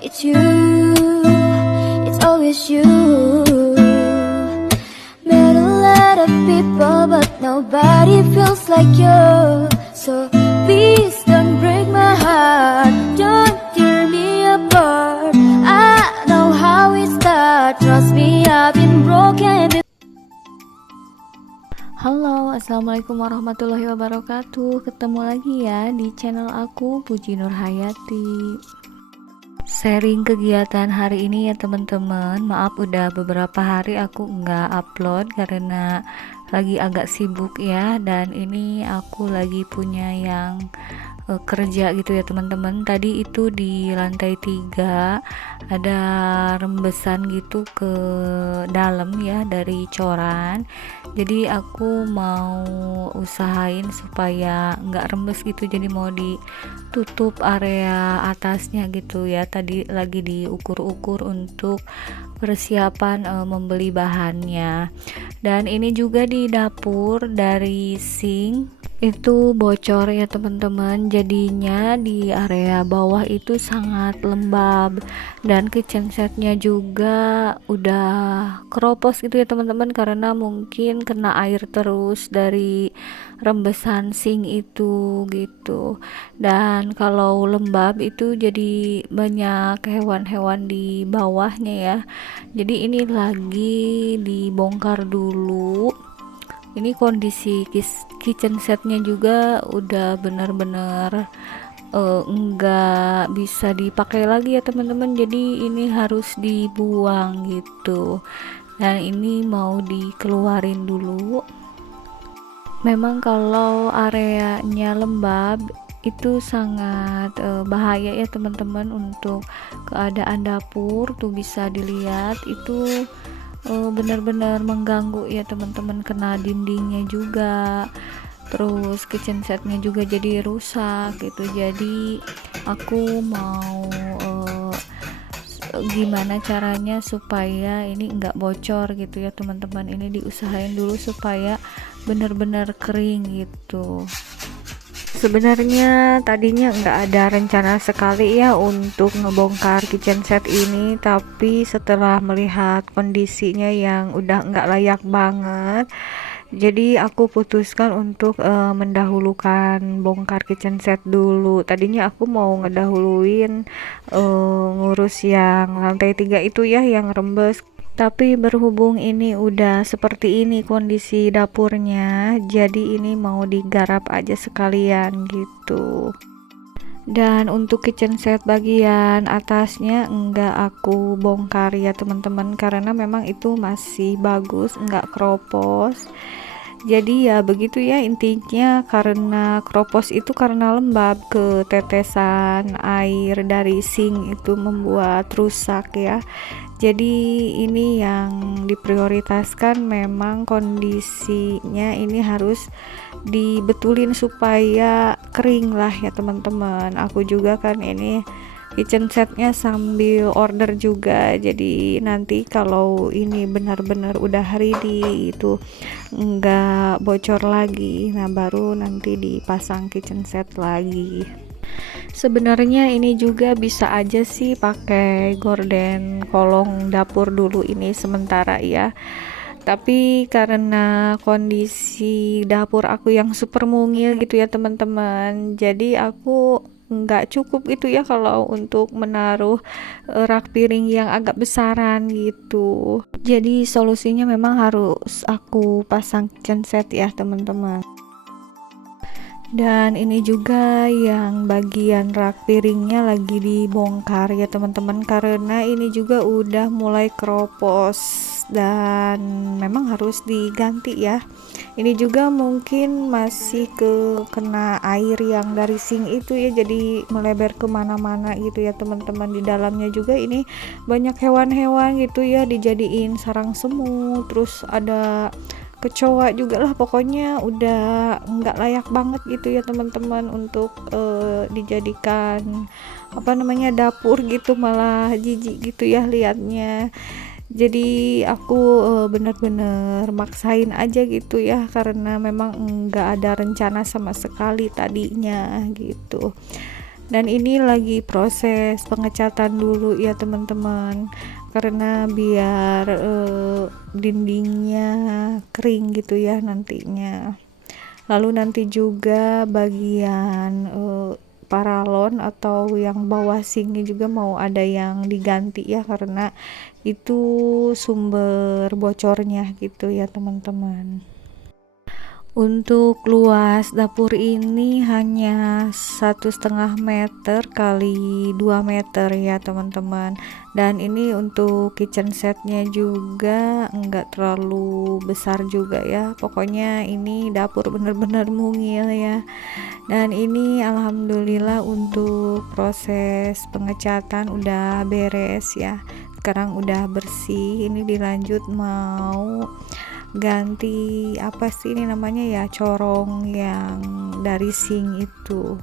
It's you, it's always you. Met a lot of people, but nobody feels like you. So please don't break my heart, don't tear me apart. I know how it starts, trust me, I've been broken. Halo, assalamualaikum warahmatullahi wabarakatuh. Ketemu lagi ya di channel aku, Puji Nurhayati. Sharing kegiatan hari ini ya teman-teman. Maaf udah beberapa hari aku nggak upload karena lagi agak sibuk ya. Dan ini aku lagi punya yang kerja gitu ya teman-teman. Tadi itu di lantai 3 ada rembesan gitu ke dalam ya dari coran. Jadi aku mau usahain supaya nggak rembes gitu, jadi mau ditutup area atasnya gitu ya. Tadi lagi diukur-ukur untuk persiapan membeli bahannya. Dan ini juga di dapur dari sink itu bocor ya teman-teman, jadinya di area bawah itu sangat lembab, dan kitchen setnya juga udah keropos gitu ya teman-teman, karena mungkin kena air terus dari rembesan sink itu gitu. Dan kalau lembab itu jadi banyak hewan-hewan di bawahnya ya, jadi ini lagi dibongkar dulu. Ini kondisi kitchen setnya juga udah benar-benar enggak bisa dipakai lagi ya teman-teman, jadi ini harus dibuang gitu. Dan ini mau dikeluarin dulu. Memang kalau areanya lembab itu sangat bahaya ya teman-teman untuk keadaan dapur. Tuh bisa dilihat itu benar-benar mengganggu ya teman-teman, kena dindingnya juga, terus kitchen setnya juga jadi rusak gitu. Jadi aku mau gimana caranya supaya ini enggak bocor gitu ya teman-teman. Ini diusahain dulu supaya benar-benar kering gitu. Sebenarnya tadinya nggak ada rencana sekali ya untuk ngebongkar kitchen set ini, tapi setelah melihat kondisinya yang udah nggak layak banget, jadi aku putuskan untuk mendahulukan bongkar kitchen set dulu. Tadinya aku mau ngedahuluin ngurus yang lantai 3 itu ya, yang rembes. Tapi berhubung ini udah seperti ini kondisi dapurnya, jadi ini mau digarap aja sekalian gitu. Dan untuk kitchen set bagian atasnya enggak aku bongkar ya teman-teman, karena memang itu masih bagus, enggak keropos. Jadi ya begitu ya intinya, karena keropos itu karena lembab, ketetesan air dari sink itu membuat rusak ya. Jadi ini yang diprioritaskan, memang kondisinya ini harus dibetulin supaya kering lah ya teman-teman. Aku juga kan ini kitchen setnya sambil order juga, jadi nanti kalau ini benar-benar udah ready itu enggak bocor lagi, nah baru nanti dipasang kitchen set lagi. Sebenarnya ini juga bisa aja sih pakai gorden kolong dapur dulu ini sementara ya, tapi karena kondisi dapur aku yang super mungil gitu ya teman-teman, jadi aku nggak cukup gitu ya kalau untuk menaruh rak piring yang agak besaran gitu. Jadi solusinya memang harus aku pasang kitchen set ya teman-teman. Dan ini juga yang bagian rak piringnya lagi dibongkar ya teman-teman, karena ini juga udah mulai keropos dan memang harus diganti ya. Ini juga mungkin masih kena air yang dari sink itu ya, jadi melebar kemana-mana gitu ya teman-teman. Di dalamnya juga ini banyak hewan-hewan gitu ya, dijadiin sarang semut, terus ada kecoa juga lah, pokoknya udah nggak layak banget gitu ya teman-teman untuk dijadikan apa namanya dapur gitu, malah jijik gitu ya liatnya. Jadi aku bener-bener maksain aja gitu ya, karena memang nggak ada rencana sama sekali tadinya gitu. Dan ini lagi proses pengecatan dulu ya teman-teman, karena biar dindingnya kering gitu ya nantinya. Lalu nanti juga bagian paralon atau yang bawah sinknya juga mau ada yang diganti ya, karena itu sumber bocornya gitu ya teman-teman. Untuk luas dapur ini hanya 1,5 meter kali 2 meter ya teman-teman, dan ini untuk kitchen setnya juga enggak terlalu besar juga ya, pokoknya ini dapur bener-bener mungil ya. Dan ini alhamdulillah untuk proses pengecatan udah beres ya, sekarang udah bersih. Ini dilanjut mau ganti apa sih ini namanya ya, corong yang dari sink itu.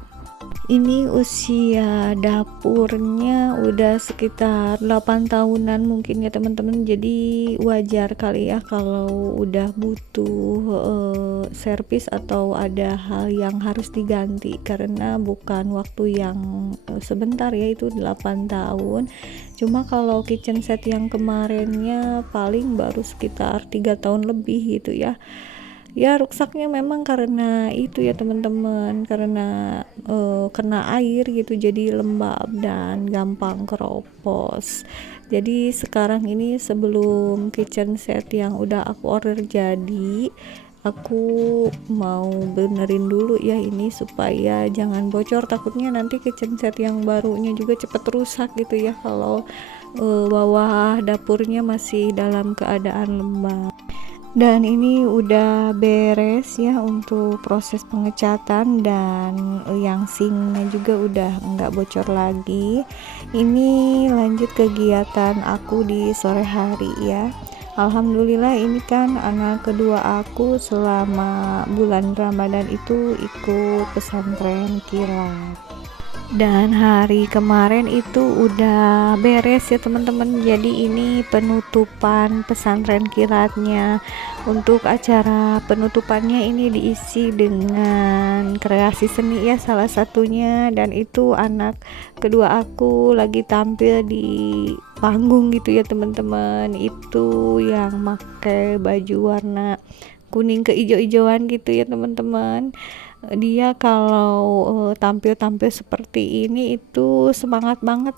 Ini usia dapurnya udah sekitar 8 tahunan mungkin ya teman-teman, jadi wajar kali ya kalau udah butuh servis atau ada hal yang harus diganti, karena bukan waktu yang sebentar ya, itu 8 tahun. Cuma kalau kitchen set yang kemarinnya paling baru sekitar 3 tahun lebih gitu ya. Ya rusaknya memang karena itu ya teman-teman, karena kena air gitu, jadi lembab dan gampang keropos. Jadi sekarang ini sebelum kitchen set yang udah aku order jadi, aku mau benerin dulu ya ini supaya jangan bocor, takutnya nanti kitchen set yang barunya juga cepet rusak gitu ya kalau bawah dapurnya masih dalam keadaan lembab. Dan ini udah beres ya untuk proses pengecatan, dan yang sinknya juga udah nggak bocor lagi. Ini lanjut kegiatan aku di sore hari ya. Alhamdulillah ini kan anak kedua aku selama bulan Ramadan itu ikut pesantren kilat. Dan hari kemarin itu udah beres ya teman-teman, jadi ini penutupan pesantren kilatnya. Untuk acara penutupannya ini diisi dengan kreasi seni ya salah satunya, dan itu anak kedua aku lagi tampil di panggung gitu ya teman-teman. Itu yang pakai baju warna kuning keijo-ijoan gitu ya teman-teman. Dia kalau tampil-tampil seperti ini itu semangat banget,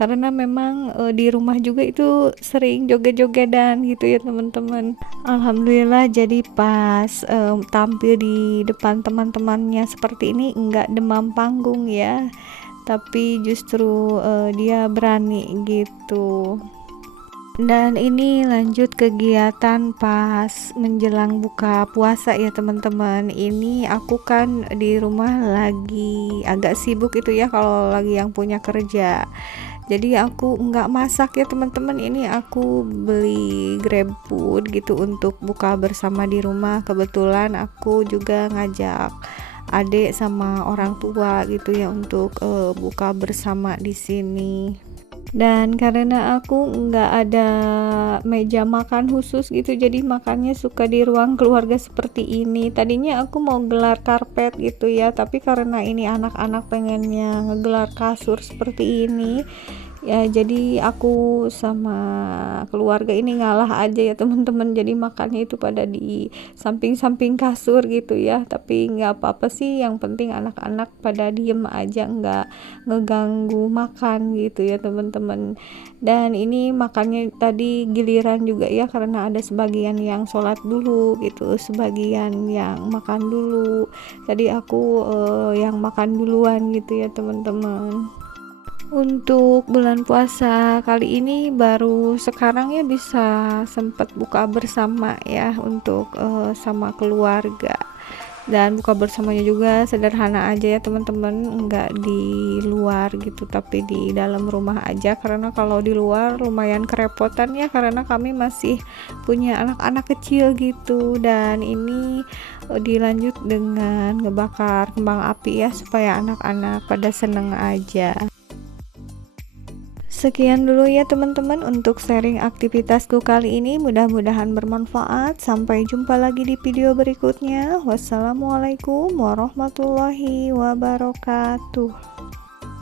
karena memang di rumah juga itu sering joget-jogetan gitu ya teman-teman. Alhamdulillah, jadi pas tampil di depan teman-temannya seperti ini enggak demam panggung ya, tapi justru dia berani gitu. Dan ini lanjut kegiatan pas menjelang buka puasa ya teman-teman. Ini aku kan di rumah lagi agak sibuk itu ya kalau lagi yang punya kerja, jadi aku nggak masak ya teman-teman. Ini aku beli GrabFood gitu untuk buka bersama di rumah. Kebetulan aku juga ngajak adik sama orang tua gitu ya untuk buka bersama di sini. Dan karena aku nggak ada meja makan khusus gitu, jadi makannya suka di ruang keluarga seperti ini. Tadinya aku mau gelar karpet gitu ya, tapi karena ini anak-anak pengennya ngegelar kasur seperti ini ya, jadi aku sama keluarga ini ngalah aja ya teman-teman, jadi makannya itu pada di samping-samping kasur gitu ya. Tapi nggak apa-apa sih, yang penting anak-anak pada diem aja, nggak ngeganggu makan gitu ya teman-teman. Dan ini makannya tadi giliran juga ya, karena ada sebagian yang sholat dulu gitu, sebagian yang makan dulu. Tadi aku yang makan duluan gitu ya teman-teman. Untuk bulan puasa kali ini baru sekarang ya bisa sempat buka bersama ya untuk sama keluarga. Dan buka bersamanya juga sederhana aja ya teman-teman, enggak di luar gitu tapi di dalam rumah aja, karena kalau di luar lumayan kerepotan ya, karena kami masih punya anak-anak kecil gitu. Dan ini dilanjut dengan ngebakar kembang api ya, supaya anak-anak pada seneng aja. Sekian dulu ya teman-teman untuk sharing aktivitasku kali ini, mudah-mudahan bermanfaat. Sampai jumpa lagi di video berikutnya. Wassalamualaikum warahmatullahi wabarakatuh.